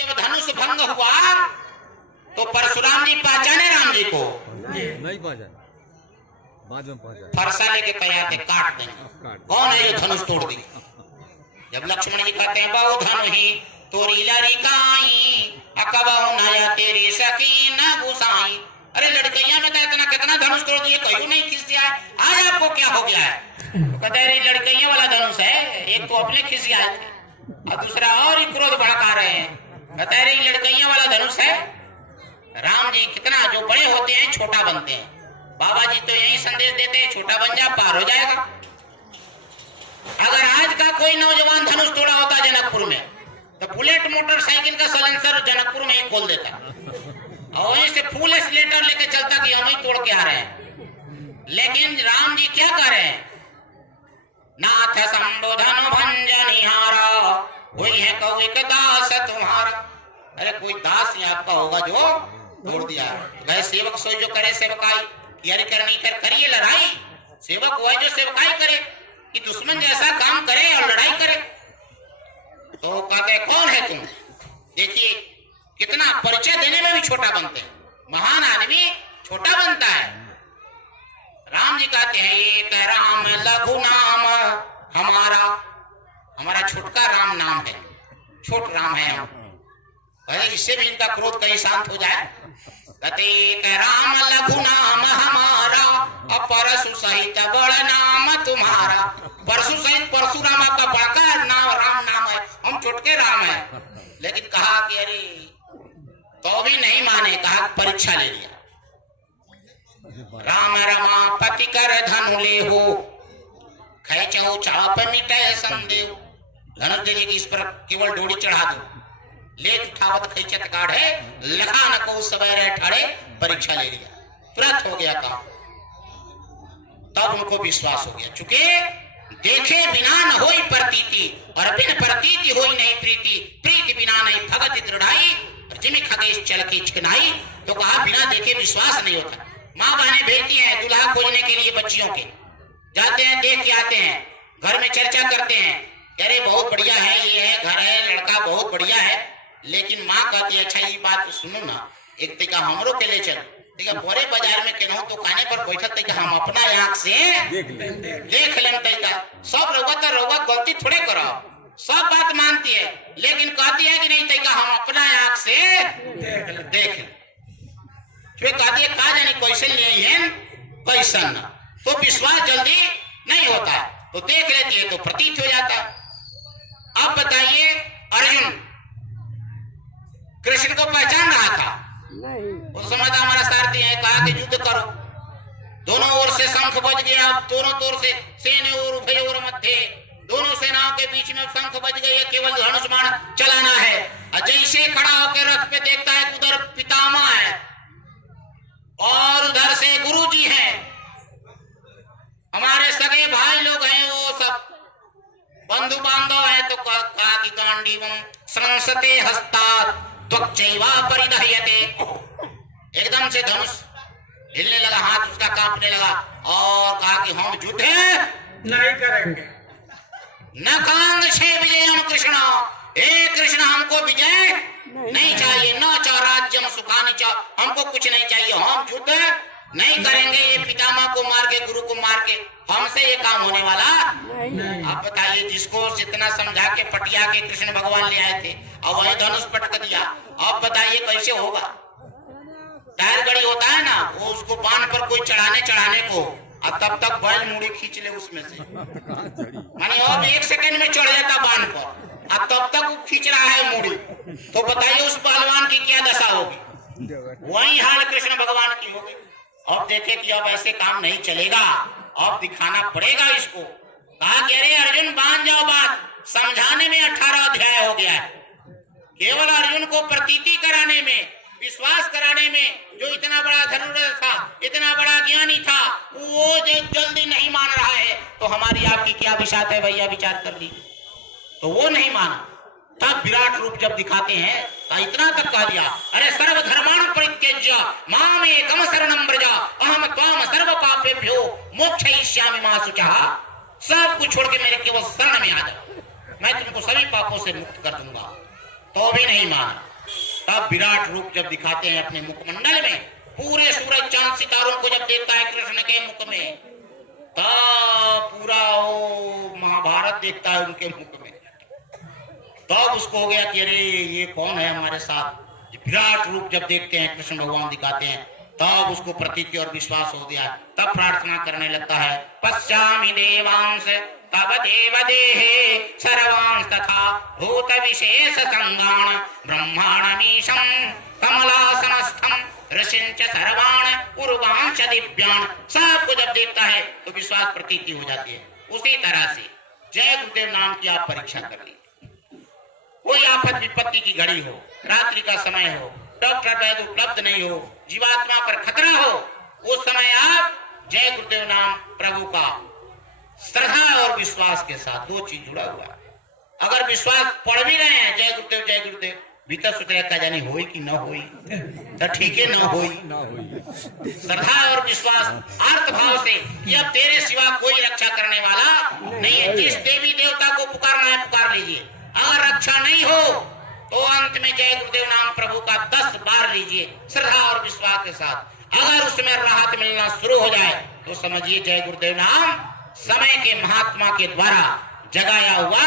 जब धनुष भंग हुआ तो परशुराम जी पहचाने राम जी को नहीं पहचान, बाद में पहचान। फरसा लेके तैयार थे, काट देंगे। कौन है जो धनुष तोड़ दी? जब लक्ष्मण जी कहते हैं बहु धनु ही तोरी लरिकाई अकबहु नया तेरी सखी न गुसाई। अरे लड़कैया में तो इतना कितना धनुष तोड़ दिए, कहीं नहीं खिसिया है, आज आपको क्या हो गया है? कहते हैं लड़कैया वाला धनुष है, एक तो अपने खिसियाए थे और दूसरा और ही क्रोध भड़का रहे हैं। कहते हैं लड़कैया वाला धनुष है। राम जी कितना जो बड़े होते हैं छोटा बनते हैं। बाबा जी तो यही संदेश देते हैं, छोटा बन जा पार हो जाएगा। अगर आज का कोई नौजवान धनुष तोड़ा होता जनकपुर में तो बुलेट मोटरसाइकिल का सलेंसर जनकपुर में ही खोल देता और वहीं से फुल स्लेटर लेके चलता कि हम ही तोड़ के आ रहे हैं। लेकिन राम जी क्या कर रहे हैं? नाथ संबोधन भंजनिहारा वही है कौविक दास तुम्हारा। अरे कोई दास ही आपका होगा जो तोड़ दिया। भाई सेवक सो जो करे सेवकाई, यारी करनी कर करिए लड़ाई। सेवक वो है जो सेवकाई करे कि दुश्मन जैसा काम करे और लड़ाई करे। तो कहते कौन है तुम? देखिए कितना परिचय देने में भी छोटा बनते हैं। महान आदमी छोटा बनता है। राम जी कहते हैं एक राम लघु नाम हमारा, हमारा छोटका राम नाम है, छोट राम है हम। इससे भी इनका क्रोध कहीं शांत हो जाए। कहते एक राम लघु नाम हमारा परशु सहित बड़ नाम तुम्हारा। परशु सहित परशुराम आपका बड़का नाम राम नाम है, हम छोटके राम है। लेकिन कहा कि अरे तो भी नहीं माने, कहा परीक्षा ले लिया। राम रमा पति कर धनु ले हो खैचौ चाप मिटे संदेव। धनुष दे कि इस पर केवल डोरी चढ़ा दो, ले उठावत खैचत काढ़े लखा न को सवेरे ठाड़े। परीक्षा ले लिया, तुरंत हो गया काम। तब उनको विश्वास हो गया, चूंकि देखे बिना न होई प्रतीति और बिन प्रतीति होई नहीं प्रीति, प्रीति बिना नहीं भगत दृढ़ाई जिमी खगेश चल के चिकनाई। तो कहा बिना देखे विश्वास नहीं होता। माँ बहने भेजती हैं दूल्हा खोजने के लिए, बच्चियों के जाते हैं, देख के आते हैं, घर में चर्चा करते हैं, अरे बहुत बढ़िया है, ये है घर है, लड़का बहुत बढ़िया है। लेकिन माँ कहती है अच्छा ये बात तो सुनो ना, एक तरीका हमरो के ले चलो। बोरे बाजार में केनहू तो खाने पर बैठत तक हम अपना आंख से देख लें तरीका। सब रउआ गलती थोड़े करो, सब बात मानती है, लेकिन कहती है कि नहीं तरीका हम अपना आंख से देख लें। कहती है कहा जानी कैसे लिए कैसा ना, तो विश्वास जल्दी नहीं होता है, तो देख लेती है तो प्रतीत हो जाता है। अब बताइए अर्जुन कृष्ण को पहचान रहा था उस समय तो हमारा सारथी है, कहा कि युद्ध करो। दोनों ओर से शंख बज गया, दोनों ओर से सेने और उभय और मध्य, दोनों सेनाओं के बीच में शंख बज गए, केवल धनुष बाण चलाना है। और जैसे खड़ा होकर रथ पे देखता है उधर पितामह है और उधर से गुरुजी हैं, हमारे सगे भाई लोग हैं, वो सब बंधु बांधव है। तो कहा कि गांडीवम संसते हस्तात् त्वक्चैवा परिदह्यते। एकदम से धनुष हिलने लगा, हाथ उसका कांपने लगा और कहा कि हम युद्ध नहीं करेंगे। न कांक्षे विजयम कृष्ण, हे कृष्ण हमको विजय नहीं चाहिए, न च राज्यम सुखानि च, हमको कुछ नहीं चाहिए, हम युद्ध नहीं करेंगे। ये पितामह को मार के, गुरु को मार के हमसे ये काम होने वाला नहीं। आप बताइए जिसको इतना समझा के पटिया के कृष्ण भगवान ले आए थे और वही धनुष पटक दिया, आप बताइए कैसे होगा? टायर गड़ी होता है ना, वो उसको बांध पर कोई चढ़ाने को और तब तक बैल मुड़ी खींच ले उसमें से, माने अब 1 सेकंड में चढ़ जाता बांध पर और तब तक वो खींच रहा है मुड़ी। तो बताइए उस पहलवान की क्या दशा होगी? वही हाल कृष्ण भगवान की होगी। अब देखे कि अब ऐसे काम नहीं चलेगा, अब दिखाना पड़ेगा इसको। कहा कि अरे अर्जुन बांध जाओ, बात समझाने में 18 अध्याय हो गया है। केवल अर्जुन को प्रतीति कराने में, विश्वास कराने में जो इतना बड़ा धनुर्धर था, इतना बड़ा ज्ञानी था, वो जल्दी नहीं मान रहा है। तो हमारी आपकी क्या विशात है भैया, विचार कर लीजिए। तो वो नहीं माना, तब विराट रूप जब दिखाते हैं तो इतना तक कह दिया अरे सर्व धर्माण परित्यज्य माम एकम शरणं व्रज अहम त्वाम सर्व पापेभ्यो मोक्षयिष्यामि मा शुचः। सब कुछ छोड़ के मेरे केवल शरण में आ जाओ, मैं तुमको सभी पापों से मुक्त कर दूंगा। तो भी नहीं माना। तब विराट रूप जब दिखाते हैं अपने मुखमंडल में, पूरे सूरज चांद सितारों को जब देखता है कृष्ण के मुख में, तब पूरा वो महाभारत देखता है उनके मुख में। तब उसको हो गया कि अरे ये कौन है हमारे साथ। विराट रूप जब देखते हैं कृष्ण भगवान दिखाते हैं, तब उसको प्रतीति और विश्वास हो गया। तब प्रार्थना करने लगता है, पश्यामि देवांश तब देव देहे सर्वांश तथा भूत विशेष संगान ब्रह्मांडमीशं कमलासनस्थं ऋषिंच सर्वाण पूर्वांश दिव्यान। सबको जब देखता है तो विश्वास प्रतीति हो जाती है। उसी तरह से जय गुरुदेव नाम की आप परीक्षा कर ली। कोई आफत विपत्ति की घड़ी हो, रात्रि का समय हो, डॉक्टर वैद्य उपलब्ध नहीं हो, जीवात्मा पर खतरा हो, उस समय आप जय गुरुदेव नाम प्रभु का श्रद्धा और विश्वास के साथ, दो चीज जुड़ा हुआ है। अगर विश्वास पढ़ भी रहे हैं जय गुरुदेव, भीतर सोच रहे जानी होई कि न होई, तो ठीक है न होई। श्रद्धा और विश्वास अर्थ भाव से कि अब तेरे सिवा कोई रक्षा करने वाला नहीं है। जिस देवी देवता को पुकारना है पुकार लीजिए। अगर रक्षा नहीं हो तो अंत में जय गुरुदेव नाम प्रभु का 10 बार लीजिए श्रद्धा और विश्वास के साथ। अगर उसमें राहत मिलना शुरू हो जाए तो समझिए जय गुरुदेव नाम समय के महात्मा के द्वारा जगाया हुआ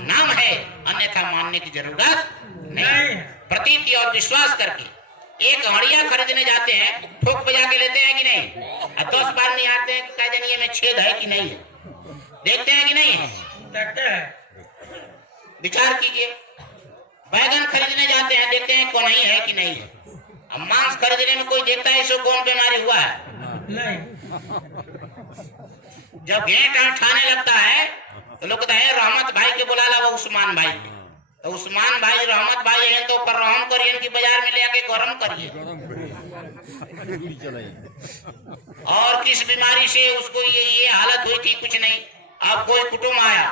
नाम है, अन्यथा मानने की जरूरत नहीं। प्रतीति और विश्वास करके एक हड़िया खरीदने जाते हैं, ठोक बजा के लेते हैं कि नहीं? 10 बार नहीं आते हैं कि जानिए में छेद है कि नहीं है, देखते हैं कि नहीं है? देखते हैं। विचार कीजिए। बैगन खरीदने जाते हैं, देखते हैं कौन है कि नहीं है। अब मांस खरीदने में कोई देखता है इसको कौन बीमारी हुआ है? नहीं। जब घेंट ठाने लगता है तो लोग कहते हैं रहमत भाई के बुला ला, वो उस्मान भाई के। तो उस्मान भाई रहमत भाई है तो पर रहम करिए, इनकी बाजार में ले आके गरम करिए। और किस बीमारी से उसको ये हालत हुई थी, कुछ नहीं। अब कोई कुटुंब आया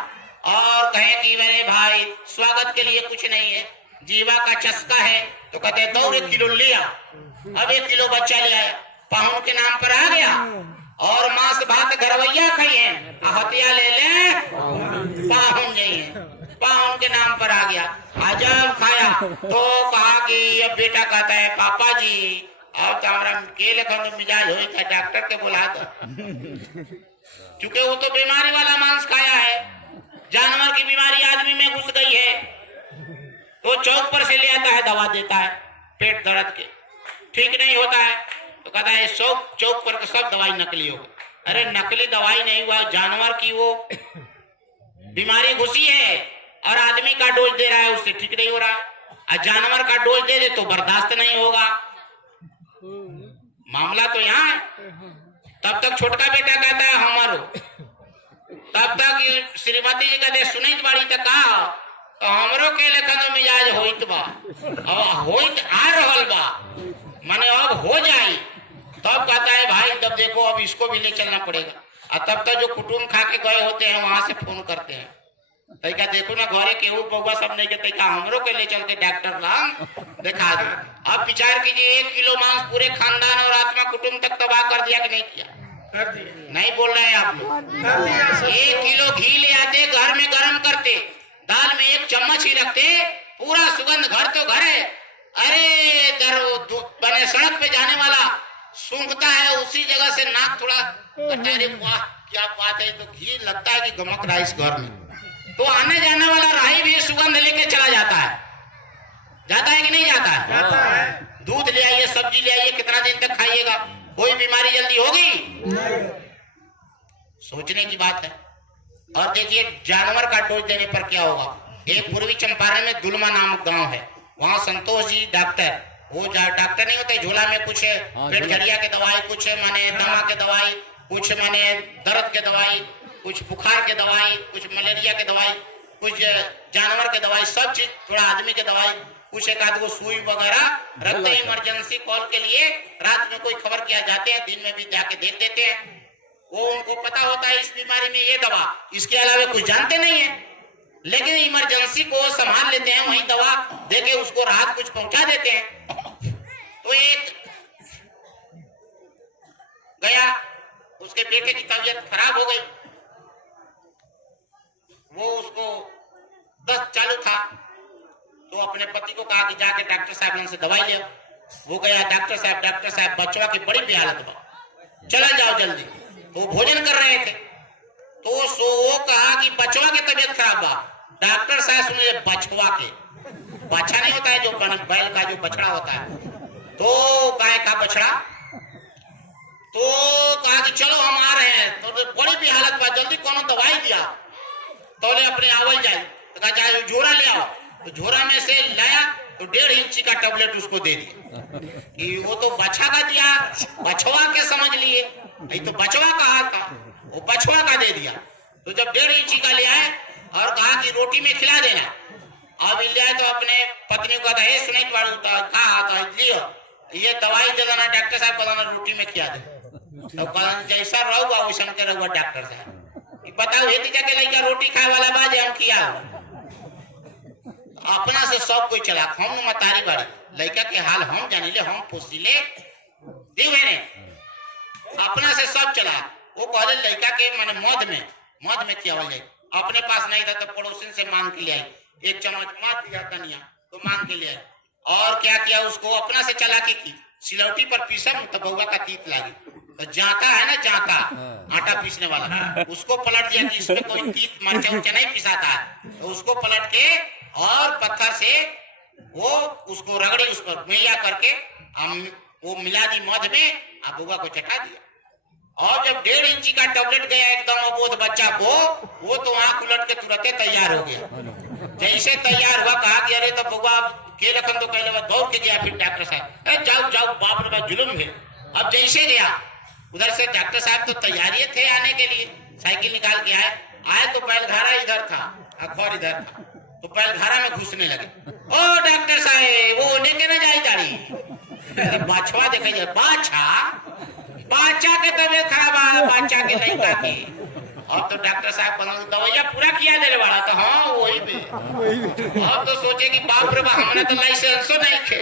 और कहे कि मेरे भाई स्वागत के लिए कुछ नहीं है, जीवा का चस्का है, तो कहते हैं 2 किलो लिया। अब 1 किलो बच्चा ले आया, पाहुन के नाम पर आ गया और मांस भात घरवैया खाइए, हथिया ले ले पाहुन नहीं है, पाहुन के नाम पर आ गया। जब खाया तो कहा कि अब बेटा कहता है पापा जी अब तो हमारा केले का तो मिजाज हुई था, डॉक्टर के बुला दो। क्योंकि वो तो बीमारी वाला मांस खाया है, जानवर की बीमारी आदमी में घुस गई है, तो चौक पर से ले आता है, दवा देता है पेट दर्द के, ठीक नहीं होता है तो कहता है चौक पर सब दवाई नकली होगी। अरे नकली दवाई नहीं हुआ, जानवर की वो बीमारी घुसी है और आदमी का डोज दे रहा है, उससे ठीक नहीं हो रहा। और जानवर का डोज दे दे तो बर्दाश्त नहीं होगा। मामला तो यहाँ है। तब तक छोटका बेटा कहता है हमारो, तब तक श्रीमती जी कहते सुनी बाड़ी तक कहा तो हमरो के लेखा तो मिजाज होइत बा, अब होइत आ रहल बा, माने अब हो जाई। तब कहता है भाई तब देखो अब इसको भी ले चलना पड़ेगा। और तब तक जो कुटुंब खा के गए होते हैं वहां से फोन करते हैं, तैका देखो ना घरे केहू बउआ सब नहीं के, तैका हमरो के ले चल के डॉक्टर लाम दिखा दो। अब विचार कीजिए 1 किलो मांस पूरे खानदान और आत्मा कुटुंब तक तबाह कर दिया कि नहीं किया? नहीं बोल रहे हैं आप लोग। 1 किलो घी ले आते, घर में गर्म करते, दाल में 1 चम्मच ही रखते, पूरा सुगंध घर तो घर है। अरे बने सड़क पे जाने वाला सूंघता है, उसी जगह से नाक थोड़ा कटे, अरे वाह क्या बात है, तो घी लगता है कि गमक रहा है इस घर में। तो आने जाने वाला राही भी सुगंध लेके चला जाता है कि नहीं जाता है? जाता है। दूध ले आइए, सब्जी ले आइए, कितना दिन तक खाइएगा? कोई बीमारी जल्दी होगी? सोचने की बात है। और देखिए जानवर का डोज देने पर क्या होगा। एक पूर्वी चंपारण में दुलमा नामक गांव है, वहाँ संतोष जी डॉक्टर, वो डॉक्टर नहीं होते, झोला में कुछ पेट झरिया के दवाई, कुछ माने दमा के दवाई, कुछ माने दर्द के दवाई, कुछ बुखार के दवाई, कुछ मलेरिया के दवाई, कुछ जानवर के दवाई, सब चीज, थोड़ा आदमी के दवाई, कुछ एक आध को सुई वगैरह रखते हैं इमरजेंसी कॉल के लिए। रात में कोई खबर किया जाते हैं, दिन में भी जाके देख देते हैं। वो उनको पता होता है इस बीमारी में ये दवा, इसके अलावा कुछ जानते नहीं है, लेकिन इमरजेंसी को संभाल लेते हैं, वही दवा देके उसको राहत कुछ पहुंचा देते हैं। तो एक गया, उसके बेटे की तबीयत खराब हो गई, वो उसको दस्त चालू था, तो अपने पति को कहा कि जाके डॉक्टर साहब से दवाई ले। वो गया, डॉक्टर साहब बचवा की बड़ी बेहालत बा, चला जाओ जल्दी। वो भोजन कर रहे थे तो वो कहा कि बचवा की तबीयत खराब बा। डॉक्टर साहब सुने बचवा के, बच्चा नहीं होता है जो बैल का जो बछड़ा होता है, तो गाय का बछड़ा, तो कहा कि चलो हम आ रहे हैं। तो बड़ी भी हालत बा, जल्दी कौन दवाई दिया तो अपने आवल जाए। तो कहा चाहे झोरा ले आओ। तो झोरा में से लाया तो 1.5 इंची का टेबलेट उसको दे दिया कि वो तो बच्चा का दिया, बछवा के समझ लिए, नहीं तो बचवा कहा था, वो बछवा का दे दिया। तो जब 1.5 इंची का ले आए और कहा कि रोटी में खिला देना। अब ले आए तो अपने पत्नी को कहा सुनाई पड़ा कहा लियो ये दवाई दे देना, डॉक्टर साहब को रोटी में खिला दे। तो जैसा रहुआ वैसा के रहुआ डॉक्टर साहब बताओ हेती जाके लड़का रोटी खाए वाला बाज हम किया अपना से सब कोई चला। हम मतारी बाड़ी लड़का के हाल हम जानी ले, हम पोसीले देवे अपना से सब चला। वो कहले लड़का के माने मौत में किया जाए, अपने पास नहीं था तो पड़ोसी से मांग के ले आई। 1 चम्मच मार दिया कनिया तो मांग के ले आई। और क्या किया, उसको अपना से चलाकी की, सिलौटी पर पीसा तो बउआ का तीत लगी। तो जाता है ना, जाता आटा पीसने वाला, उसको पलट दिया कि इसमें कोई तीत मरचा उर्चा नहीं पिसाता है। तो उसको पलट के और पत्थर से वो उसको रगड़ी, उस पर मैया करके वो मिला दी मध में, अब बउआ को चटा दिया। और जब 1.5 इंची का टेबलेट गया एकदम अबोध बच्चा को, वो तो आंख उलट के तुरंत तैयार हो गया। जैसे तैयार हुआ कहा कि अरे तो बउआ के रखन तो कहले दौड़ के गया। फिर डॉक्टर साहब अरे जाओ जाओ बाप रे बाप जुलुम है। अब जैसे गया उधर से डॉक्टर साहब तो तैयारी थे आने के लिए, साइकिल निकाल के आए तो बैलघारा इधर था, अखबार इधर था, तो बैलघारा में घुसने लगे। ओ डॉक्टर साहब वो लेके न जाई गाड़ी, बाछवा देखे जाए, बाचा के तबियत खराब आ, बाचा के लड़का के। अब तो डॉक्टर साहब दवाइया पूरा किया दे वाला तो हाँ वही भी। अब तो सोचे कि बाप रे बाप हमने तो लाइसेंस नहीं थे,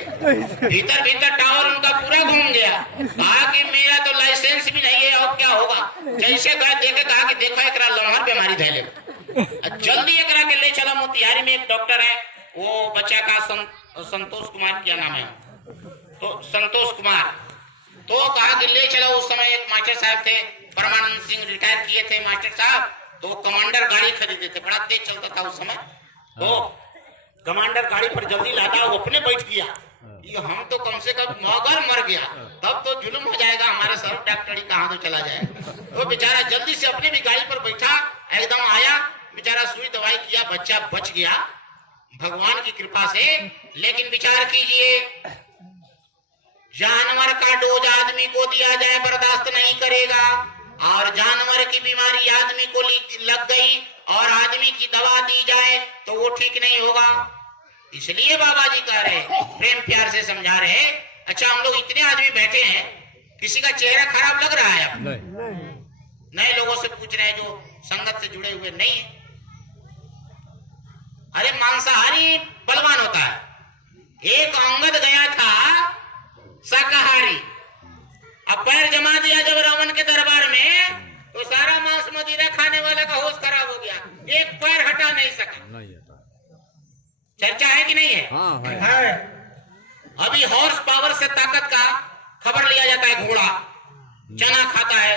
भीतर टावर उनका पूरा घूम गया। कहा कि मेरा तो लाइसेंस भी नहीं है, अब क्या होगा। जैसे गए देखे, कहा कि देखो एकरा लम्हर बीमारी धैले, जल्दी एकरा के ले चला। मोतिहारी में एक डॉक्टर है, वो बच्चा का संतोष कुमार क्या नाम है, तो संतोष कुमार। तो कहा कि ले चलो। उस समय एक मास्टर साहब थे, परमानंद सिंह, रिटायर किए थे मास्टर साहब, तो कमांडर गाड़ी खरीदे थे, बड़ा तेज चलता था उस समय। तो कमांडर गाड़ी पर जल्दी लाता, वो अपने बैठ गया। ये हम तो कम से कम मगर मर गया, तब तो जुलुम हो जाएगा, हमारे सर डॉक्टरी कहाँ तो चला जाएगा। तो बेचारा जल्दी से अपने भी गाड़ी पर बैठा, एकदम आया, बेचारा सुई दवाई किया, बच्चा बच गया भगवान की कृपा से। लेकिन विचार कीजिए, जानवर का डोज आदमी को दिया जाए बर्दाश्त नहीं करेगा, और जानवर की बीमारी आदमी को लग गई और आदमी की दवा दी जाए तो वो ठीक नहीं होगा। इसलिए बाबा जी कह रहे, प्रेम प्यार से समझा रहे। अच्छा हम लोग इतने आदमी बैठे हैं, किसी का चेहरा खराब लग रहा है? नए लोगों से पूछ रहे हैं जो संगत से जुड़े हुए नहीं। अरे मांसाहारी बलवान होता है। एक अंगद गया था शाकाहारी, अब पैर जमा दिया जब रावण के दरबार में, तो सारा मांस मदिरा खाने वाले का होश खराब हो गया, एक पैर हटा नहीं सका। चर्चा है कि नहीं है? हाँ, है। अभी हॉर्स पावर से ताकत का खबर लिया जाता है। घोड़ा चना खाता है,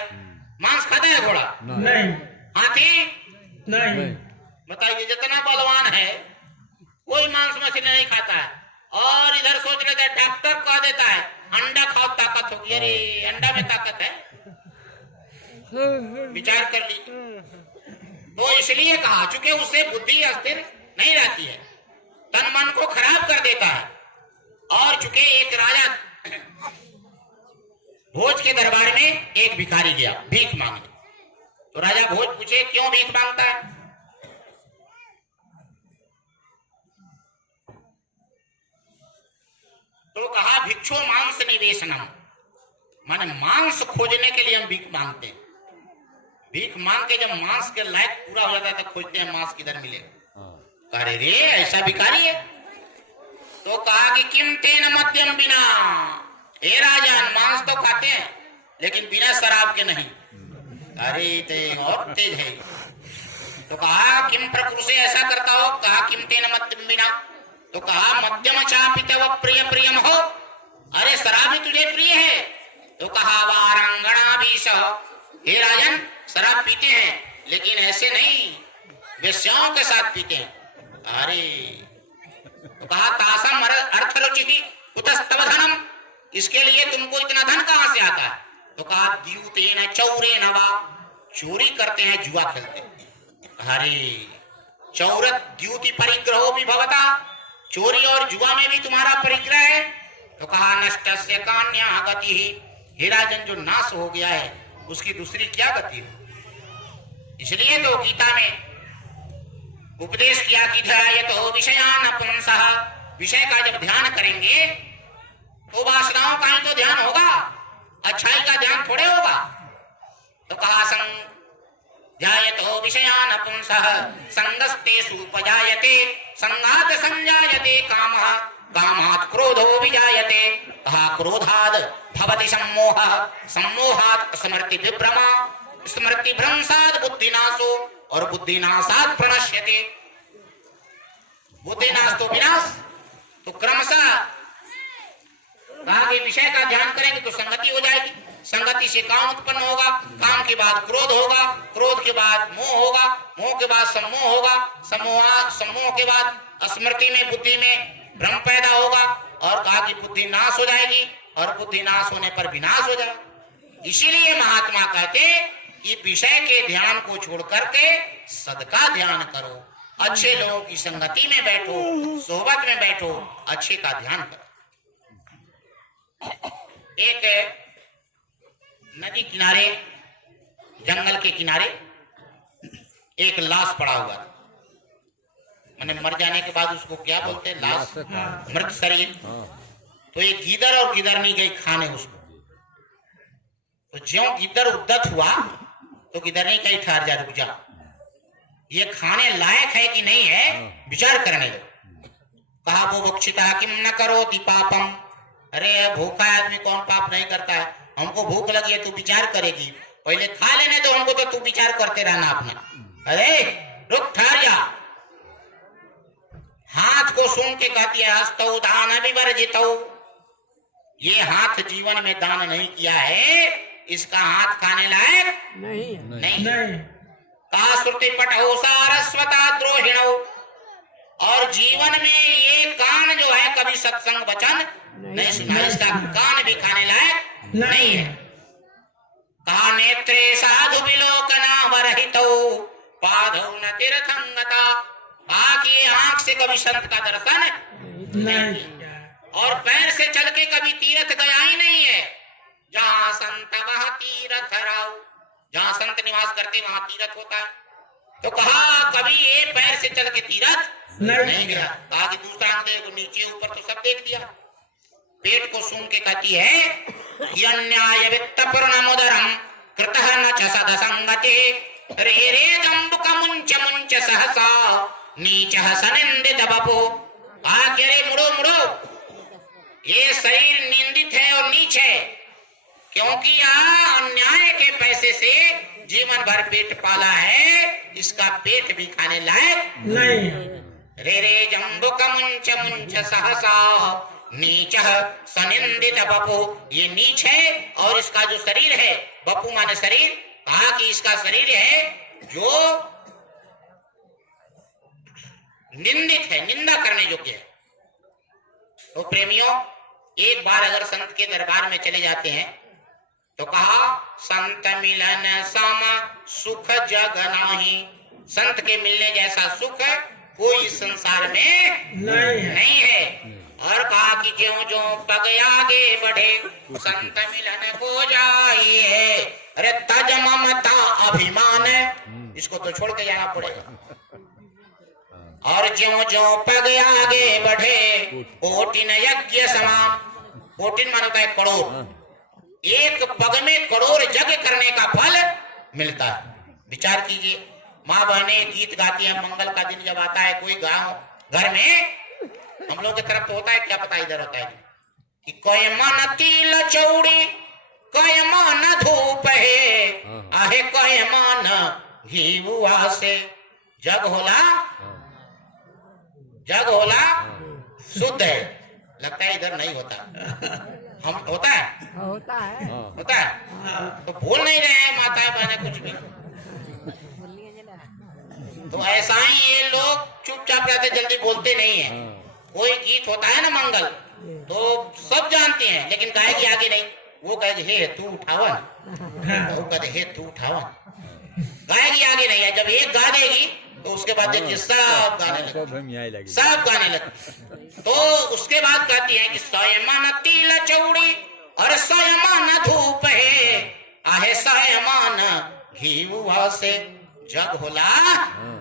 मांस खाता है घोड़ा? नहीं। हाथी? नहीं। बताइए, जितना बलवान है कोई मांस मछली नहीं खाता है। और इधर सोच रहे थे, डॉक्टर कह देता है अंडा खाओ ताकत होगी। अरे अंडा में ताकत है? विचार कर ली। तो इसलिए कहा, चूंकि उससे बुद्धि अस्थिर नहीं रहती है, तन मन को खराब कर देता है। और चूंकि एक राजा भोज के दरबार में एक भिखारी गया भीख मांगने। तो राजा भोज पूछे क्यों भीख मांगता है? तो कहा भिक्षु मांस निवेशनम, माने मांस खोजने के लिए हम भीख मांगते हैं। भीख मांग के जब मांस के लायक पूरा हो जाता है तो खोजते हैं मांस किधर मिलेगा। अरे रे ऐसा भिखारी है? तो कहा कि किम तेन मध्यम बिना, हे राजन मांस तो खाते हैं लेकिन बिना शराब के नहीं। अरे ते और तेज है। तो कहा किम प्रकृति से ऐसा करता हो? कहा किम तेन मध्यम बिना, तो कहा मध्यम चापी तव प्रिय प्रियम हो, अरे शराब भी तुझे प्रिय है। तो कहा वारंगणा भी सह, हे राजन शराब पीते हैं लेकिन ऐसे नहीं, वेश्याओं के साथ पीते हैं। अरे तो कहा तासम अर्थ रुचि कुतस्तव धनम, इसके लिए तुमको इतना धन कहां से आता है। तो कहा द्यूतेन चौरे नवा, चोरी करते हैं जुआ खेलते हैं। अरे चौरत द्यूति परिग्रहो भी भवता, चोरी और जुआ में भी तुम्हारा परिग्रह है। तो कहा नष्टस्य कान्या गति ही, हे राजन जो नाश हो गया है उसकी दूसरी क्या गति हो। इसलिए तो गीता में उपदेश किया कि ध्यायतो विषयान पुंसः, विषय का जब ध्यान करेंगे तो वासनाओं का ही तो ध्यान होगा, अच्छाई का ध्यान थोड़े होगा। तो कहा ध्यायतो विषयान पुंसः संगस्तेषु उपजायते, संगात् संजायते कामः, कामात् क्रोधो विजायते। कहा क्रोधाद् भवति सम्मोहः, सम्मोहात् स्मृति विभ्रमा, स्मृति भ्रंशात् बुद्धिनाशो, और बुद्धिनाशात् प्रणश्यते। बुद्धिनाश तो विनाश, तो क्रमशः कहा कि विषय का ध्यान करेंगे तो संगति हो जाएगी, संगति से काम उत्पन्न होगा, काम के बाद क्रोध होगा, क्रोध के बाद मोह होगा, मोह के बाद सम्मोह होगा, सम्मोह के बाद स्मृति में बुद्धि में भ्रम पैदा होगा, और कहा कि बुद्धि नाश हो जाएगी, और बुद्धि नाश होने पर विनाश हो जाएगा। इसीलिए महात्मा कहते कि विषय के ध्यान को छोड़ करके सदका ध्यान करो, अच्छे लोगों की संगति में बैठो, सोहबत में बैठो, अच्छे का ध्यान करो। एक नदी किनारे, जंगल के किनारे एक लाश पड़ा हुआ था। मैंने मर जाने के बाद उसको क्या बोलते हैं, लाश, मृत शरीर। तो एक गीदड़ और गिदड़नी गई खाने उसको। तो ज्यों गिद्दड़ उद्दत हुआ तो गिदड़नी कही ठहर जा, रुक जा, ये खाने लायक है कि नहीं है विचार करने लो। कहा वो बक्षिता किम न करो पापम, अरे भूखा आदमी कौन पाप नहीं करता है, हमको भूख लगी है तू विचार करेगी, पहले खा लेने दो हमको, तो तू विचार करते रहना अपना। अरे रुक, ठहर जा। हाथ को सूंघ के कहती है हस्तौ दान अभिवर्जितौ, ये हाथ जीवन में दान नहीं किया है, इसका हाथ खाने लायक नहीं। कहा श्रुति पठौ सारस्वता द्रोहिणौ, और जीवन में ये कान जो है कभी सत्संग वचन नहीं सुना, इसका कान भी खाने लायक नहीं है। कहा नेत्रे साधु विलोकना वरहितौ पादौ न तीर्थंगता, आंख आंख से कभी संत का दर्शन नहीं, और पैर से चल के कभी तीर्थ गया ही नहीं है। जहाँ संत वहाँ तीर्थ राव, जहाँ संत निवास करते वहाँ तीर्थ होता है। तो कहा कभी ये पैर से चल के तीर्थ नहीं गया। कहा कि दूसरा देखो, नीचे ऊपर तो सब देख दिया। पेट को सूंघ के कहती है अन्याय वित्त पूर्णमुदरम कृतः न च सदसंगते रे रे जम्बुक मुंच मुंच सहसा नीचः सनिंदित बपो। आगे रे मुड़ो मुड़ो, ये शरीर निंदित है और नीच है, क्योंकि यहाँ अन्याय के पैसे से जीवन भर पेट पाला है, इसका पेट भी खाने लायक नहीं। रे रे जम्बुक मुंच मुंच सहसा नीचः सनिंदित बपु, ये नीच है, और इसका जो शरीर है, बपु माने शरीर, कहा कि इसका शरीर है जो निंदित है, निंदा करने योग्य है। तो प्रेमियों, एक बार अगर संत के दरबार में चले जाते हैं तो कहा संत मिलन सम सुख जग नाही, संत के मिलने जैसा सुख कोई संसार में नहीं है। और कहा कि ज्यों ज्यों पग आगे बढ़े संत मिलन को जाइए, अरे तज ममता अभिमान, इसको तो छोड़ के जाना पड़ेगा। और ज्यों ज्यों पग आगे बढ़े कोटिन यज्ञ समान, कोटिन मानता है करोड़, एक पग में करोड़ यज्ञ करने का फल मिलता है। विचार कीजिए, माँ बहने गीत गाती है, मंगल का दिन जब आता है कोई गांव घर में, हम लोग की तरफ तो होता है, क्या पता इधर होता है कि कोई मन तिल चौड़ी, कोई मन धूप है, आहे कोई मन घी बुआ से, जग होला शुद्ध है। लगता है इधर नहीं होता, हम होता है, होता है। हाँ होता है तो बोल नहीं रहे हैं माताएं बहनें कुछ भी। तो ऐसा ही ये लोग चुपचाप रहते, जल्दी बोलते नहीं है। हाँ कोई गीत होता है ना मंगल, तो सब जानते हैं, लेकिन गाएगी आगे नहीं। वो कहेगी हे तू उठावन, वो कहते हे तू उठावन, गाएगी आगे नहीं है। जब एक गा देगी तो उसके बाद देखिए सब गाने लगते, सब हम यहाँ लगे। सब गाने लगते। तो उसके बाद कहती है कि स्वयमान तिल चौड़ी और स्वयमान धूप है, आहे स्वयमान घी से जग होला। हाँ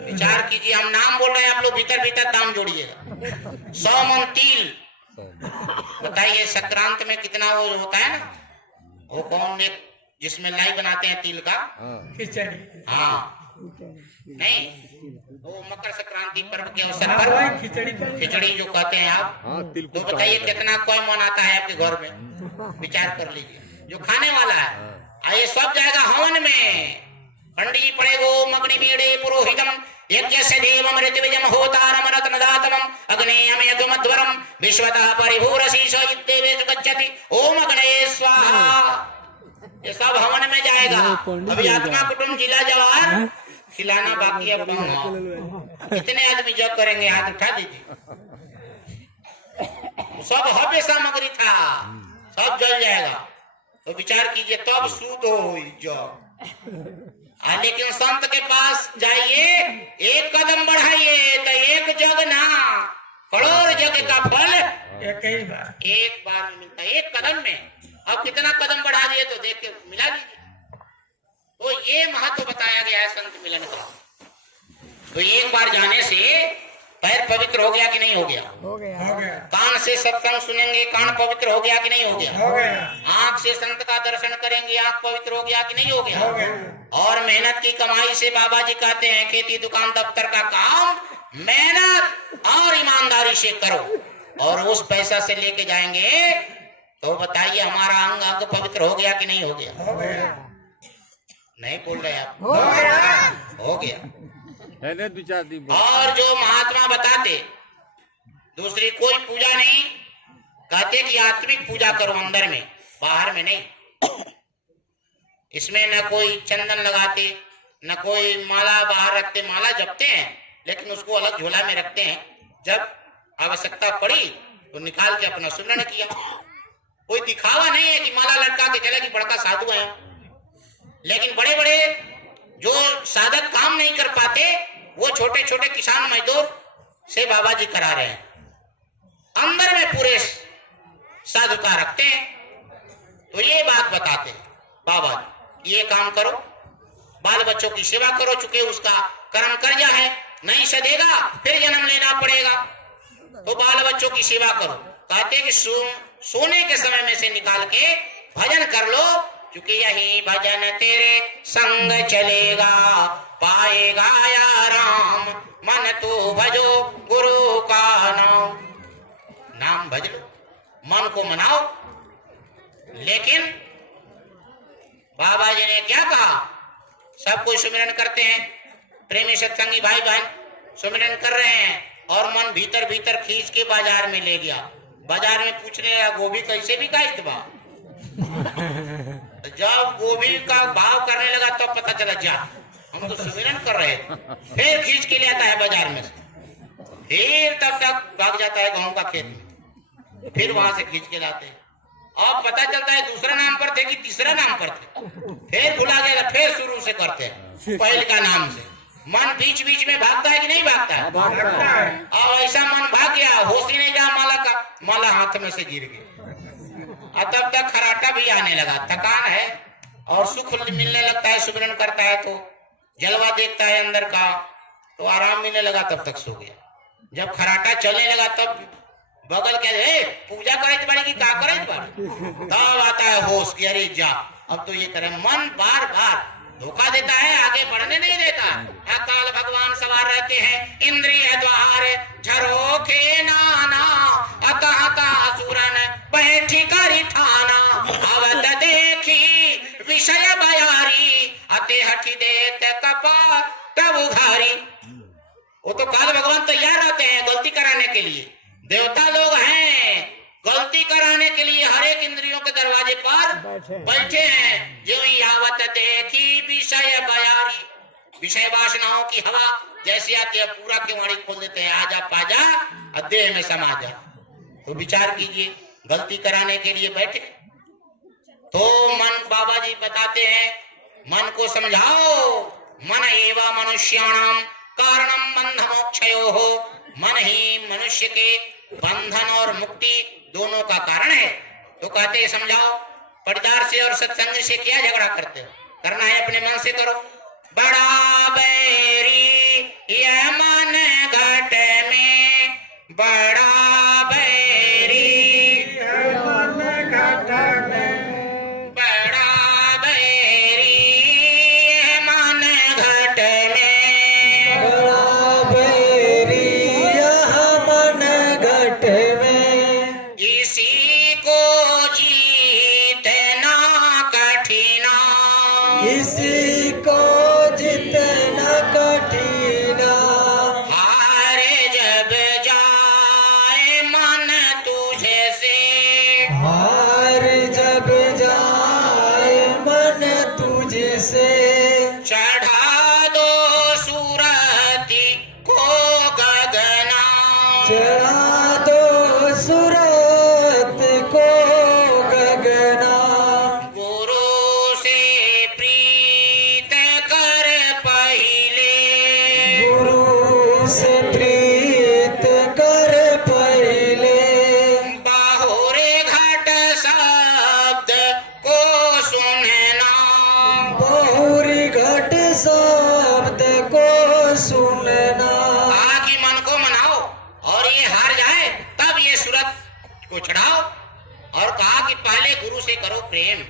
विचार कीजिए, हम नाम बोल रहे हैं, आप लोग भीतर भीतर दाम जोड़िएगा। 100 मन तिल, सब बताइए संक्रांत में कितना वो होता है ना, वो कौन एक जिसमें लाई बनाते हैं तिल का, हाँ हाँ नहीं, वो मकर संक्रांति पर्व के अवसर पर खिचड़ी जो कहते हैं आप, हाँ तिल तो बताइए कितना कोई मन आता है आपके घर में, विचार कर लीजिए, जो खाने वाला है। ये सब जाएगा हवन में। पंडित जी पढ़े गो मग्नि बीड़े पुरोहितम यज्ञ से देवम ऋतविजम होतारम रत्नदातमम अग्नेयम यज्ञमध्वरम विश्वतः परिभूरशीष इत्तेवेश गच्छति ओम अग्ने स्वाहा। ये सब हवन में जाएगा। अभी आत्मा कुटुंब जिला जवाहर खिलाना बाकी है। कितने आदमी जग करेंगे, हाथ उठा दीजिए। सब हव्य सामग्री था, सब जल जाएगा। तो विचार कीजिए, तब सूद हो जग। लेकिन संत के पास जाइए, एक कदम बढ़ाइए तो एक जग ना, करोड़ जग का फल एक बार में मिलता है, एक कदम में। अब कितना कदम बढ़ा दिए तो देख के मिला लीजिए। तो ये महत्व बताया गया है संत मिलन का। तो एक बार जाने से पैर पवित्र हो गया कि नहीं हो गया? हो गया। कान से सत्संग सुनेंगे, कान पवित्र हो गया कि नहीं हो गया? आंख से संत का दर्शन करेंगे, आंख पवित्र हो गया कि नहीं हो गया? और मेहनत की कमाई से, बाबा जी कहते हैं खेती दुकान दफ्तर का काम मेहनत और ईमानदारी से करो, और उस पैसा से लेके जाएंगे तो बताइए हमारा अंग अंग पवित्र हो गया कि नहीं हो गया? नहीं बोल रहे आप? हो गया। है ना दो चार दिन और जो महात्मा बताते, दूसरी कोई पूजा नहीं, कहते कि आत्मिक पूजा करो अंदर में, बाहर में नहीं। इसमें न कोई चंदन लगाते, न कोई माला बाहर रखते, माला जपते हैं लेकिन उसको अलग झोला में रखते हैं। जब आवश्यकता पड़ी तो निकाल के अपना सुमरण किया। कोई दिखावा नहीं है कि माला लटका के चले कि बड़का साधु है। लेकिन बड़े बड़े जो साधक काम नहीं कर पाते, वो छोटे छोटे किसान मजदूर से बाबा जी करा रहे हैं, अंदर में पूरे साधुता रखते हैं। तो ये बात बताते हैं बाबा जी, ये काम करो, बाल बच्चों की सेवा करो, चूंकि उसका कर्म कर्जा है, नहीं सदेगा फिर जन्म लेना पड़ेगा, तो बाल बच्चों की सेवा करो। कहते कि सोने के समय में से निकाल के भजन कर लो, क्योंकि यही भजन तेरे संग चलेगा, पाएगा या राम मन तो भजो गुरु का नाम। नाम भज लो, मन को मनाओ। लेकिन बाबा जी ने क्या कहा? सब कोई सुमिरन करते हैं, प्रेमी सत्संगी भाई बहन सुमिरन कर रहे हैं, और मन भीतर भीतर खींच के बाजार में ले गया। बाजार में पूछने लगा गोभी कैसे भी का इतबा। जब गोभी का भाव करने लगा तो पता चला जा हम तो सुमिरन कर रहे थे। फिर खींच के ले आता है बाजार में से, फिर तब तक भाग जाता है गांव का खेत में, फिर वहां से खींच के लाते हैं। अब पता चलता है दूसरा नाम पर थे कि तीसरा नाम पर थे, फिर भुला गया, फिर शुरू से करते हैं पहले का नाम से। मन बीच बीच में भागता है कि नहीं भागता है? और ऐसा मन भाग गया, होश ही नहीं जा, माला हाथ में से गिर गई। तब तक खराटा भी आने लगा, थकान है और सुख मिलने लगता है, सुमिरन करता है तो जलवा देखता है अंदर का, तो आराम मिलने लगा, तब तक सो गया। जब खराटा चलने लगा तब बगल के पूजा करे बड़ी की का करे तब आता है होश कि अरे जा अब तो ये करे। मन बार बार धोखा देता है, आगे बढ़ने नहीं देता। अकाल भगवान सवार रहते हैं, इंद्रिय द्वार झरोखे नाना, अतः सुरन बैठी करी थाना, अवत देखी विषय बयारी, अते हठी देत कपा तब उघारी। वो तो काल भगवान तैयार रहते हैं गलती कराने के लिए, देवता लोग हैं, गलती कराने के लिए हर एक इंद्रियों के दरवाजे पर बैठे हैं। जो यावत देखी विषय बयारी, विषय वासनाओं की हवा जैसी आती है पूरा किवाड़ी खोल देते हैं, आजा पाजा और देह में समा जा। तो विचार कीजिए, गलती कराने के लिए बैठे। तो मन, बाबा जी बताते हैं, मन को समझाओ। मन एवं मनुष्याणाम कारणम बंध मोक्षयो हो, मन ही मनुष्य के बंधन और मुक्ति दोनों का कारण है। तो कहते हैं समझाओ, पटदार से और सत्संग से क्या झगड़ा करते हो? करना है अपने मन से करो। बड़ा बैरी यह मन घट में, बड़ा बैरी मन घट में, बड़ा बैरी यह मन घट में, बड़ा बैरी यह मन घट में, इसी को जीतना कठिना, इसी को जितना कठिना, हारे जब जाए मन तुझे से, हार जब जाए मन तुझसे, चढ़ा दो सूरती को गगना, चढ़ा दो सूरत को गगना, गुरु से प्रीत कर पहिले, गुरु से प्रीत कर पहले, बाहुरे घट शब्द को सुनना, बहुरी घट शब्द को सुनना, आगे मन को मनाओ और ये हार जाए तब ये सूरत को चढ़ाओ। और कहा कि पहले गुरु से करो प्रेम।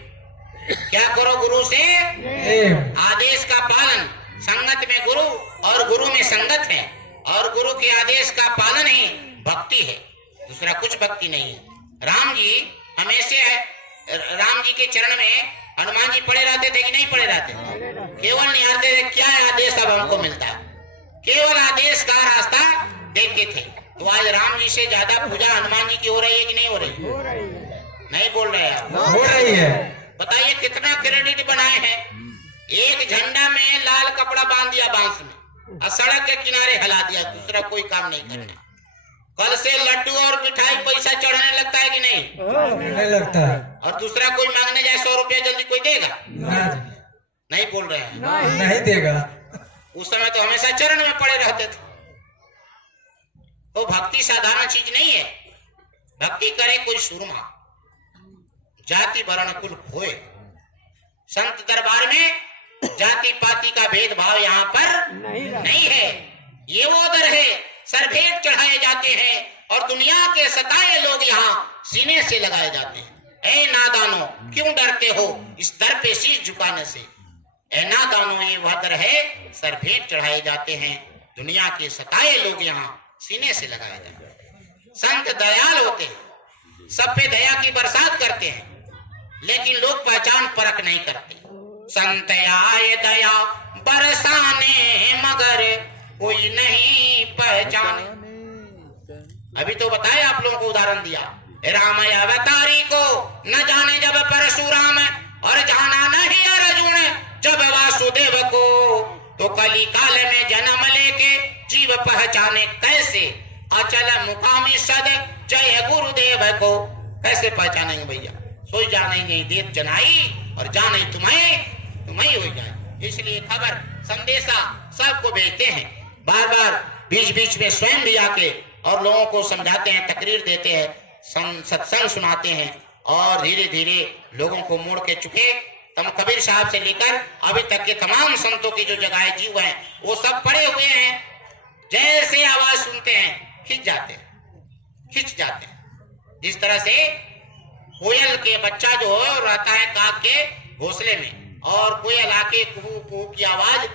क्या करो? गुरु से एम, आदेश का पालन। संगत में गुरु और गुरु में संगत है, और गुरु के आदेश का पालन ही भक्ति है, दूसरा कुछ भक्ति नहीं है। राम जी हमेशा राम जी के चरण में हनुमान जी पड़े रहते थे कि नहीं पड़े रहते? केवल निहारते थे, क्या आदेश अब हमको मिलता है, केवल आदेश का रास्ता देखते थे। तो आज राम जी से ज्यादा पूजा हनुमान जी की हो रही है कि नहीं हो रही? नहीं बोल रहे आप? हो रही है। बताइए कितना क्रेडिट बनाए हैं। एक झंडा में लाल कपड़ा बांध दिया बांस में और सड़क के किनारे हिला दिया, दूसरा कोई काम नहीं करना। कल से लड्डू और मिठाई पैसा चढ़ाने लगता है कि नहीं? नहीं लगता है। और दूसरा कोई मांगने जाए 100 रुपया, जल्दी कोई देगा? नहीं बोल रहे हैं। नहीं देगा। उस समय तो हमेशा चरण में पड़े रहते थे। तो भक्ति साधारण चीज नहीं है। भक्ति करे कोई सुरमा, जाति वर्ण कुल खोए। संत दरबार में जाति पाति का भेदभाव यहाँ पर नहीं है। ये वो दर है, सरभेट चढ़ाए जाते हैं और दुनिया के सताए लोग यहाँ सीने से लगाए जाते हैं। ए नादानो, क्यों डरते हो इस दर पे शीश झुकाने से? ए नादानो, ये वह दर है, सरभेट चढ़ाए जाते हैं, दुनिया के सताए लोग यहाँ सीने से लगाए जाते हैं। संत दयाल होते हैं, सब पे दया की बरसात करते हैं, लेकिन लोग पहचान परख नहीं करते। संत आए दया बरसाने मगर कोई नहीं पहचाने। अभी तो बताया आप लोगों को, उदाहरण दिया। राम अवतारी को न जाने जब परशुराम, और जाना नहीं अर्जुन जब वासुदेव को, तो कली काल में जन्म लेके जीव पहचाने कैसे? अचल मुकामी सद जय गुरुदेव को कैसे पहचानेंगे भैया? सोई जानेंगे देव जनाई और जाने तुम्हें हो जाए। इसलिए खबर संदेशा सबको भेजते हैं, बार बार बीच बीच में स्वयं भी आके और लोगों को समझाते हैं, तकरीर देते हैं, सत्संग सुनाते हैं, और धीरे धीरे लोगों को मोड़ के चुके। तम कबीर साहब से लेकर अभी तक के तमाम संतों की जो जगह जीव हैं, वो सब पड़े हुए हैं। जैसे आवाज सुनते हैं खिंच जाते हैं। जिस तरह से कोयल के बच्चा जो रहता है काग के घोंसले में, और कोयल आके कुहू कुहू की आवाज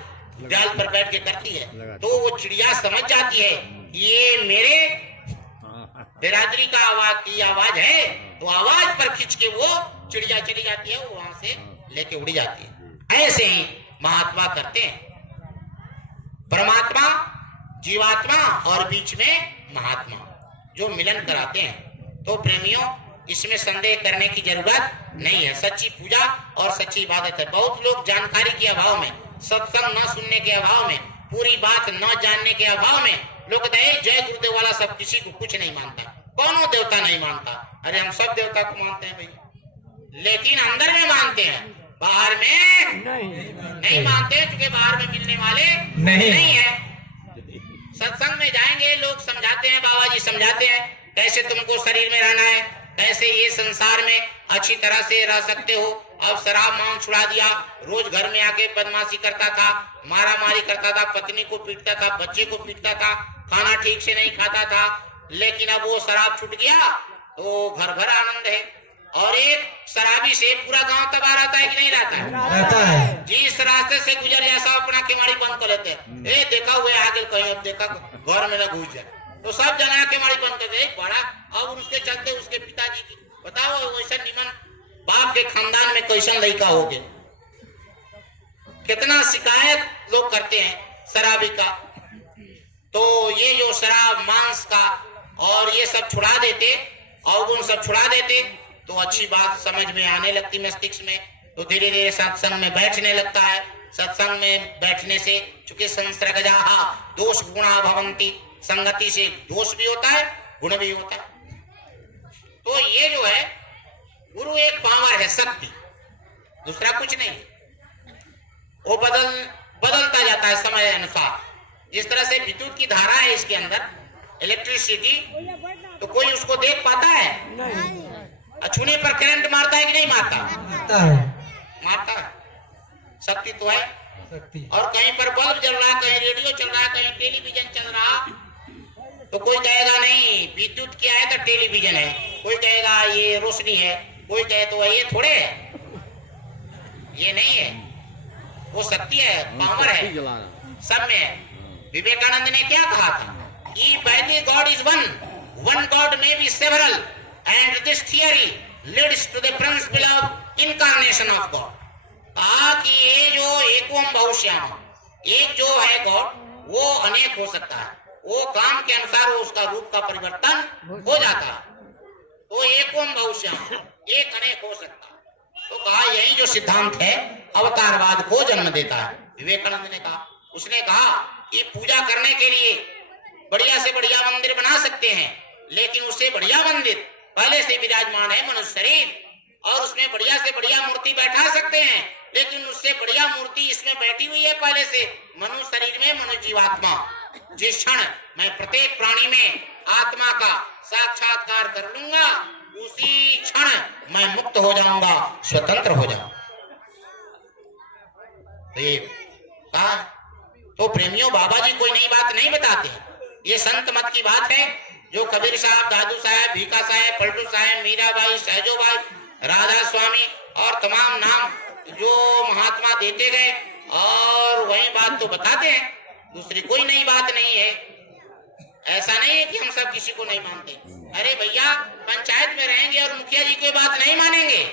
जाल पर बैठ के करती है, तो वो चिड़िया समझ जाती है ये मेरे बिरादरी का आवाज है, तो आवाज पर खिंच के वो चिड़िया चली जाती है, वो वहां से लेके उड़ी जाती है। ऐसे ही महात्मा करते हैं। परमात्मा, जीवात्मा और बीच में महात्मा। जो मिलन कराते हैं। तो प्रेमियों, इसमें संदेह करने की जरूरत नहीं है। सच्ची पूजा और सच्ची इबादत है। बहुत लोग जानकारी के अभाव में, सत्संग न सुनने के अभाव में, पूरी बात न जानने के अभाव में लोग कहते हैं जय गुरुदेव वाला सब किसी को कुछ नहीं मानता, कौनो देवता नहीं मानता। अरे हम सब देवता को मानते हैं भाई, लेकिन अंदर में मानते हैं, बाहर में नहीं मानते, क्योंकि बाहर में मिलने वाले नहीं है। सत्संग में जाएंगे, लोग समझाते हैं, बाबा जी समझाते हैं कैसे तुमको शरीर में रहना है, कैसे ये संसार में अच्छी तरह से रह सकते हो। अब शराब मांग छुड़ा दिया, रोज घर में आके बदमाशी करता था, मारा मारी करता था, पत्नी को पीटता था, बच्चे को पीटता था, खाना ठीक से नहीं खाता था, लेकिन अब वो शराब छूट गया तो घर भर आनंद है। और एक शराबी से पूरा गांव तबाह रहता है कि नहीं रहता है? रहता है। जिस रास्ते से गुजर जाए सब अपना केवाड़ी बंद कर लेते हैं। ए देखा हुए आगे कहीं, अब देखा घर में न घुस जाए, तो सब जना केवाड़ी बंद कर दे बड़ा। अब उसके चलते उसके पिताजी की बताओ, वैसा निमन बाप के खानदान में कैसन लड़का हो गए। कितना शिकायत लोग करते हैं शराबी का। तो ये जो शराब मांस का और ये सब छुड़ा देते, अवगुण सब छुड़ा देते, तो अच्छी बात समझ में आने लगती मस्तिष्क में, तो धीरे धीरे सत्संग में बैठने लगता है। सत्संग में बैठने से चूंकि संसर्गजाः दोष गुणा भवन्ति, संगति से दोष भी होता है, गुण भी होता है। तो ये जो है गुरु एक पावर है, शक्ति, दूसरा कुछ नहीं। वो बदलता जाता है समय अनुसार। जिस तरह से विद्युत की धारा है इसके अंदर, इलेक्ट्रिसिटी, तो कोई उसको देख पाता है? छूने पर करंट मारता है कि नहीं मारता? मारता है। शक्ति तो है। और कहीं पर बल्ब जल रहा, कहीं रेडियो चल रहा, कहीं टेलीविजन चल रहा, तो कोई कहेगा नहीं विद्युत क्या है तो टेलीविजन है, कोई कहेगा ये रोशनी है, कोई कहे तो ये थोड़े है, ये नहीं है, वो शक्ति है, पावर है, सब में है। विवेकानंद ने क्या कहा था? If God is one God may be several, and this theory leads to the principle of incarnation of God. कहा कि ये जो एकोम बहुश्याम, एक जो है गॉड वो अनेक हो सकता है, वो काम के अनुसार वो उसका रूप का परिवर्तन हो जाता है। तो एकोम बहुश्याम, एक अनेक हो सकता है। तो कहा यही जो सिद्धांत है अवतारवाद को जन्म देता है। विवेकानंद ने कहा, उसने कहा कि पूजा करने के लिए बढ़िया से बढ़िया मंदिर बना सकते हैं, लेकिन उससे बढ़िया मंदिर पहले से विराजमान है मनुष्य शरीर, और उसमें बढ़िया से बढ़िया मूर्ति बैठा सकते हैं, लेकिन उससे बढ़िया मूर्ति इसमें बैठी हुई है पहले से मनुष्य शरीर में, मनुष्य जीवात्मा। जिस क्षण मैं प्रत्येक प्राणी में आत्मा का साक्षात्कार कर लूंगा, उसी क्षण मैं मुक्त हो जाऊंगा, स्वतंत्र हो जाऊंगा। तो प्रेमियों, बाबा जी कोई नई बात नहीं बताते, ये संत मत की बात है, जो कबीर साहब, दादू साहब, भीखा साहब, पलटू साहब, मीराबाई, सहजोबाई, राधा स्वामी और तमाम नाम जो महात्मा देते गए, और वही बात तो बताते हैं, दूसरी कोई नई बात नहीं है। ऐसा नहीं है कि हम सब किसी को नहीं मानते। अरे भैया, पंचायत में रहेंगे और मुखिया जी की बात नहीं मानेंगे।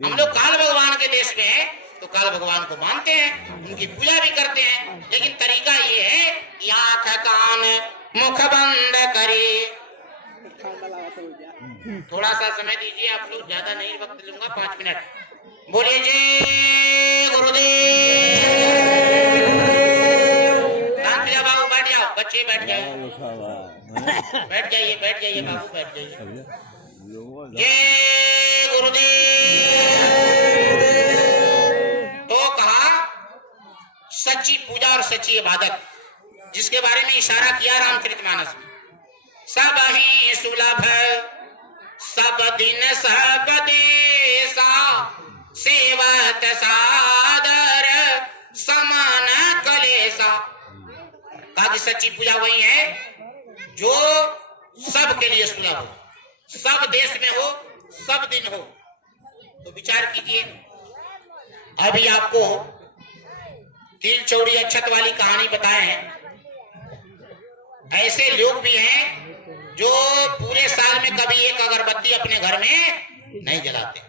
हम लोग काल भगवान के देश में हैं, तो काल भगवान को मानते हैं, उनकी पूजा भी करते हैं, लेकिन तरीका ये है कि आंख कान मुख बंद करे। थोड़ा सा समय दीजिए आप लोग, ज्यादा नहीं वक्त लूंगा, 5 मिनट। बोलिए जय गुरुदेव। शांत जाओ बाबू, बैठ जाओ, बच्चे बैठ जाओ, बैठ जाइए बाबू, बैठ जाइए। जय गुरुदेव। तो कहा सच्ची पूजा और सच्ची इबादत, जिसके बारे में इशारा किया रामचरितमानस में। सब ही सुलभ सब दिन सब देशा, सेवत सादर समान कलेसा। कहा कि सच्ची पूजा वही है जो सब के लिए सुलभ हो, सब देश में हो, सब दिन हो। तो विचार कीजिए, अभी आपको तिल चौड़ी अक्षत वाली कहानी बताए हैं। ऐसे लोग भी हैं जो पूरे साल में कभी एक अगरबत्ती अपने घर में नहीं जलाते।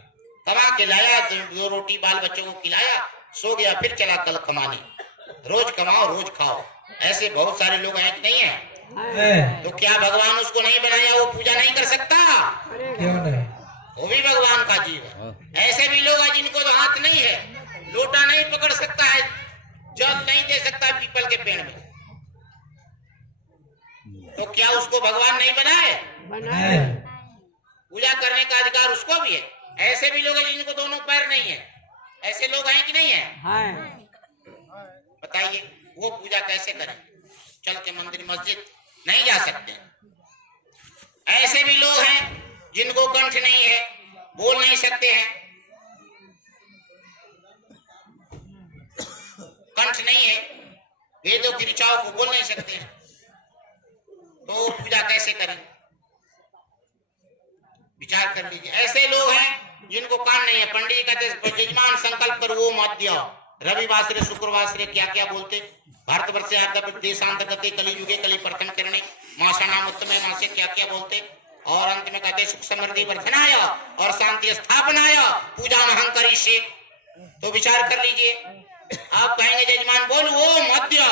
कमा के लाया, 2 रोटी बाल बच्चों को खिलाया, सो गया, फिर चला कल कमाने। रोज कमाओ रोज खाओ, ऐसे बहुत सारे लोग हैं कि नहीं है? है। तो क्या भगवान उसको नहीं बनाया, वो पूजा नहीं कर सकता? क्यों नहीं? वो भी भगवान का जीव है। ऐसे भी लोग हैं जिनको तो हाथ नहीं है, लोटा नहीं पकड़ सकता है, जल नहीं दे सकता पीपल के पेड़ में, तो क्या उसको भगवान नहीं बनाए? है। पूजा करने का अधिकार उसको भी है। ऐसे भी लोग हैं जिनको दोनों पैर नहीं है, ऐसे लोग हैं कि नहीं है? बताइए वो पूजा कैसे करें? चल के मंदिर मस्जिद नहीं जा सकते। ऐसे भी लोग हैं जिनको कंठ नहीं है, बोल नहीं सकते हैं, कंठ नहीं है, वेदों की ऋचाओं को बोल नहीं सकते हैं, तो पूजा कैसे करें? विचार कर लीजिए। ऐसे लोग हैं जिनको कान नहीं है, पंडित जी कहते यजमान संकल्प कर वो मध्य रविवासरे शुक्रवासरे क्या क्या बोलते, भारतवर्षे देशांतर्गते कलि युगे कलि प्रथम करणे मासा नाम उत्तम मासे क्या क्या बोलते, और अंत में कहते सुख समृद्धि वर्धनाय और शांति स्थापनाय पूजा महं करिष्ये। तो विचार कर लीजिए। आप कहेंगे यजमान बोल वो मध्य,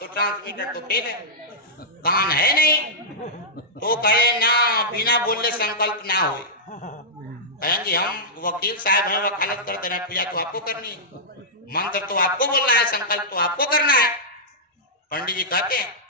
तो ट्रांसमीटर तो फेल है, कान है नहीं, तो कहे ना बिना बोलने संकल्प ना हो। कहेंगे हम वकील साहब हैं, वकालत कर दे रहे हैं, पूजा तो आपको करनी है, मंत्र तो आपको बोलना है, संकल्प तो आपको करना है। पंडित जी कहते हैं